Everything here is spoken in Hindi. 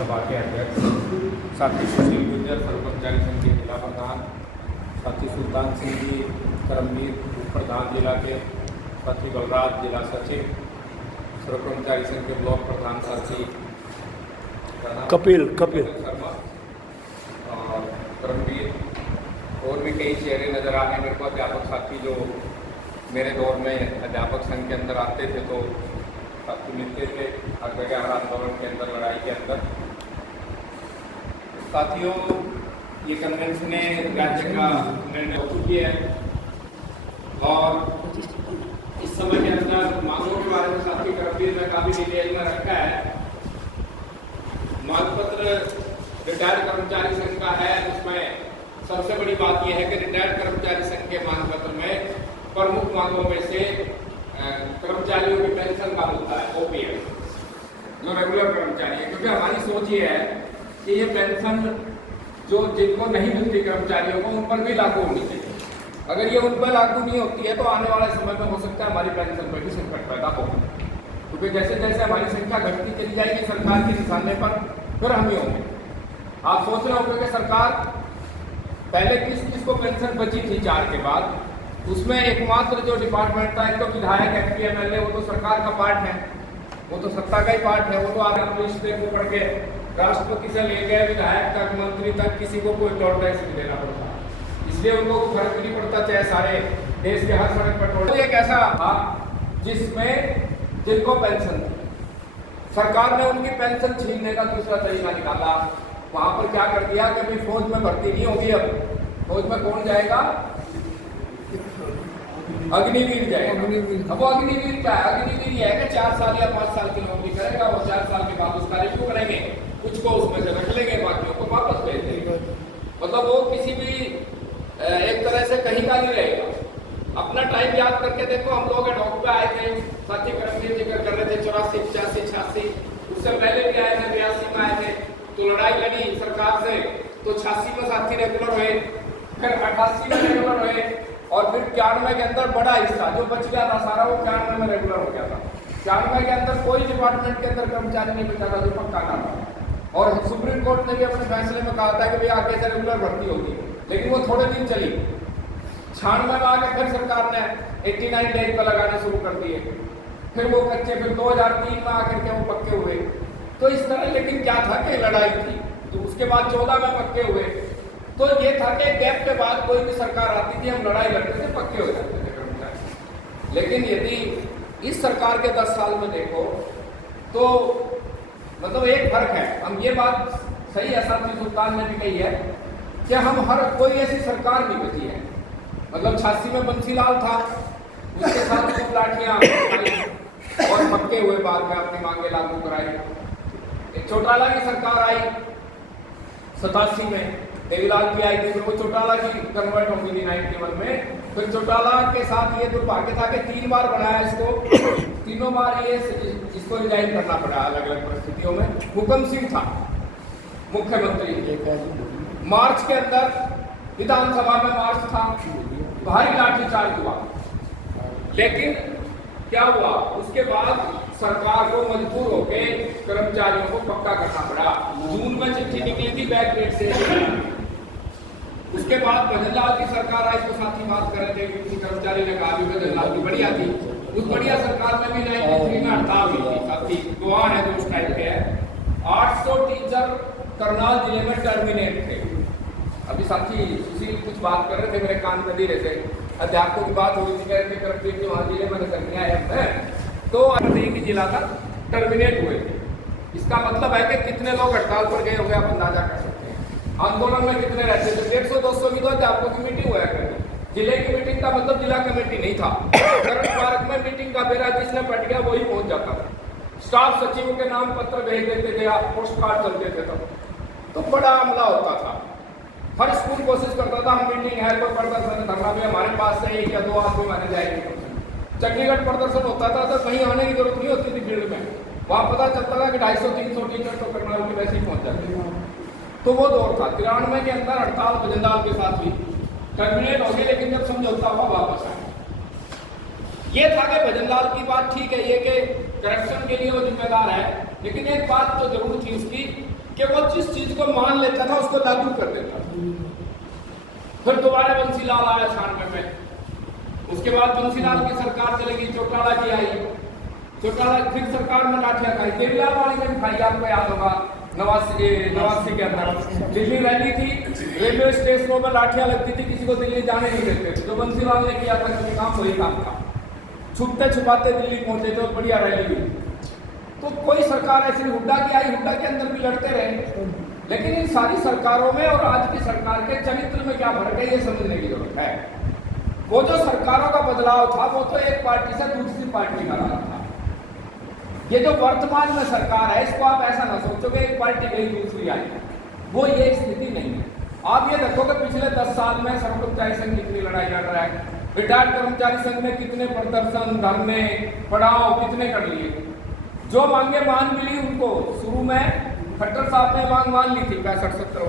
सभा के अध्यक्ष, साथी सुशील गुर्जर सर्व कर्मचारी संघ के जिला प्रधान, साथी सुल्तान सिंह जी करमवीर उप प्रधान जिला के, साथी बलराज जिला सचिव, सर्व कर्मचारी संघ के ब्लॉक प्रधान साथी कपिल शर्मा और करमवीर, और भी कई चेहरे नज़र आ रहे हैं मेरे को। अध्यापक साथी जो मेरे दौर में अध्यापक संघ के अंदर आते थे तो साथी मिलते थे हर जगह हर आंदोलन के अंदर, लड़ाई के अंदर। साथियों, ये कन्वेंशन राज्य का निर्णय हो चुकी है और इस समय के अंदर मांगों के बारे में साथी करमवीर में काफी डिटेल में रखा है। मांग पत्र रिटायर्ड कर्मचारी संघ का है, उसमें सबसे बड़ी बात यह है कि रिटायर्ड कर्मचारी संघ के मांग पत्र में प्रमुख मांगों में से कर्मचारियों की पेंशन का मुद्दा है, ओपीएम, जो रेगुलर कर्मचारी है। क्योंकि हमारी सोच ये है कि ये पेंशन जो जिनको नहीं मिलती कर्मचारियों को, उन पर भी लागू होनी चाहिए। अगर ये उन पर लागू नहीं होती है तो आने वाले समय में हो सकता है हमारी पेंशन पर भी संकट पैदा हो, क्योंकि जैसे जैसे हमारी संख्या घटती चली जाएगी सरकार के निशाने पर फिर हम ही होंगे। आप सोच रहे होंगे कि सरकार पहले किस किस को पेंशन बची थी 4 के बाद, उसमें एकमात्र जो डिपार्टमेंट था, एक तो विधायक एमपी एमएलए, वो तो सरकार का पार्ट है, वो तो सत्ता का ही पार्ट है। वो तो आगे अपने रिश्ते को पढ़ के राष्ट्रपति से लेके विधायक तक, मंत्री तक, किसी को कोई टोल टैक्स नहीं देना पड़ता, इसलिए उनको फर्क भी नहीं पड़ता, चाहे सारे देश के हर सड़क पर टोल। एक ऐसा था जिसमें जिनको पेंशन थी, सरकार ने उनकी पेंशन छीनने का दूसरा तरीका निकाला। वहां पर क्या कर दिया कि भाई फौज में भर्ती नहीं होगी, अब फौज में कौन जाएगा? अग्निवीर जाएगा। अब वो अग्निवीर क्या है? अग्निवीर ये है कि 4 साल या 5 साल की नौकरी करेगा, वो 4 साल के बाद उसका रिव्यू करेंगे, कुछ को उसमें से रख लेंगे, बाकियों को वापस भेज देंगे। मतलब वो किसी भी एक तरह से कहीं का नहीं रहेगा। अपना टाइम याद करके देखो, हम लोग एडॉक पे आए थे, साथी करमवीर जिक्र कर रहे थे 84, 85, 86, उससे पहले भी आए थे, 82 में आए थे, तो लड़ाई लड़ी सरकार से, तो 86 में साथी रेगुलर हुए, फिर 88 में रेगुलर हुए, और फिर 91 के अंदर बड़ा हिस्सा जो बच गया था सारा वो 91 में रेगुलर हो गया था। 91 के अंदर कोई डिपार्टमेंट के अंदर कर्मचारी नहीं बचा था जो पक्का ना था, और सुप्रीम कोर्ट ने भी अपने फैसले में कहा था कि भाई आगे से रेगुलर भर्ती होगी, लेकिन वो थोड़े दिन चली। 96 में आके फिर सरकार ने 89 डेज पर लगाने शुरू कर दिए, फिर वो कच्चे, फिर 2003 में आकर के वो पक्के हुए। तो इस तरह, लेकिन क्या था कि लड़ाई थी, तो उसके बाद 14 में पक्के हुए। तो ये था कि गैप के बाद कोई भी सरकार आती थी, हम लड़ाई लड़ते थे, पक्के हो जाते थे कर्मचारी। लेकिन यदि इस सरकार के 10 साल में देखो तो मतलब एक फर्क है। हम ये बात सही है, साथी सुल्तान ने भी कही है कि हम हर कोई ऐसी सरकार नहीं बची है। मतलब 86 में बंसीलाल था, उसके साथ कुछ लाठियां और पक्के हुए, बाद में अपनी मांगे लागू कराई। एक चौटाला की सरकार आई 87 में, देवीलाल की आई थी, फिर वो चौटाला की कन्वर्ट हो गई थी 91 में। फिर चौटाला के साथ ये दुर्भाग्य था कि 3 बार बनाया इसको, तीनों बार ये इसको रिजाइन करना पड़ा अलग अलग परिस्थितियों में। हुकम सिंह था मुख्यमंत्री, मार्च के अंदर विधानसभा में मार्च था, भारी लाठीचार्ज हुआ, लेकिन क्या हुआ? उसके बाद सरकार को मजबूर होकर कर्मचारियों को पक्का करना पड़ा। जून में चिट्ठी निकली थी बैक डेट से। उसके बाद भजनलाल की सरकार आई, तो साथी बात कर रहे थे, किसी कर्मचारी ने कहा भजनलाल की बढ़िया थी, उस बढ़िया सरकार में भी 93 में हड़ताल हुई थी। साथी गवाह है जो उस टाइम पे है, 800 टीचर करनाल जिले में टर्मिनेट थे। अभी साथी सुशील कुछ बात कर रहे थे, मेरे कान में धीरे से अध्यापकों की बात हो रही थी, कह रहे थे करमवीर जो वहाँ जिले में करनिया है, तो एक ही जिला का टर्मिनेट हुए थे। इसका मतलब है कि कितने लोग हड़ताल पर गए होंगे, आप अंदाजा कर सकते हैं। आंदोलन में कितने रहते थे? 150-200 की तो अध्यापकों की मीटिंग हुआ करती। जिले की मीटिंग का मतलब जिला कमेटी नहीं था, करण पार्क में मीटिंग का बेरा जिसने पट गया वही पहुंच जाता था। स्टाफ सचिवों के नाम पत्र भेज देते थे, आप पोस्ट कार्ड चलते थे तब, तो बड़ा हमला होता था। हर स्कूल कोशिश करता था, हम मीटिंग है, कोई प्रदर्शन धरना भी हमारे पास से 1 या 2 आदमी माने जाएंगे। चंडीगढ़ प्रदर्शन होता था तो कहीं आने की जरूरत नहीं होती थी फील्ड में, वहाँ पता चलता था कि 250-300 टीचर तो करनाल की वैसे ही पहुंच जाते हैं। तो वो दौर था। 93 के अंदर हड़ताल भजनलाल के साथ हुई, टर्मिनेट हो गई, लेकिन जब समझौता हुआ वापस आए। ये था कि भजनलाल की बात ठीक है, ये कि करप्शन के लिए वो जिम्मेदार है, लेकिन एक बात तो जरूर थी उसकी कि वो जिस चीज को मान लेता था उसको लागू कर देता था। फिर दोबारा बंसीलाल आया 96 में, उसके बाद बंसीलाल की सरकार चलेगी, चौटाला की आई, चौटाला फिर सरकार में लाठियां खाई, देवीलाल वाली ने भी खाई, आपको याद होगा, नवासी के अंदर दिल्ली रैली थी, रेलवे स्टेशनों में लाठियां लगती थी, किसी को दिल्ली जाने नहीं देते थे। जो बंसीलाल ने किया था कभी काम वही काम था, छुपते छुपाते दिल्ली पहुंचे थे और बढ़िया रैली हुई। तो कोई सरकार ऐसी हुड्डा की आई, हुड्डा के अंदर भी लड़ते रहे, लेकिन इन सारी सरकारों में और आज की सरकार के चरित्र में क्या फर्क है ये समझने की जरूरत है। वो जो सरकारों का बदलाव था वो तो एक पार्टी से दूसरी पार्टी का रहा था। ये जो वर्तमान में सरकार है इसको आप ऐसा ना सोचो कि एक पार्टी गई दूसरी आई, वो ये स्थिति नहीं है। आप ये देखो कि पिछले 10 साल में कर्मचारी संघ कितनी लड़ाई लड़ रहा है, रिटायर्ड कर्मचारी संघ ने कितने प्रदर्शन, धरने, पड़ाव कितने कर लिए। जो मांगे मान मिली उनको, शुरू में खट्टर साहब ने मांग मान ली थी 65-70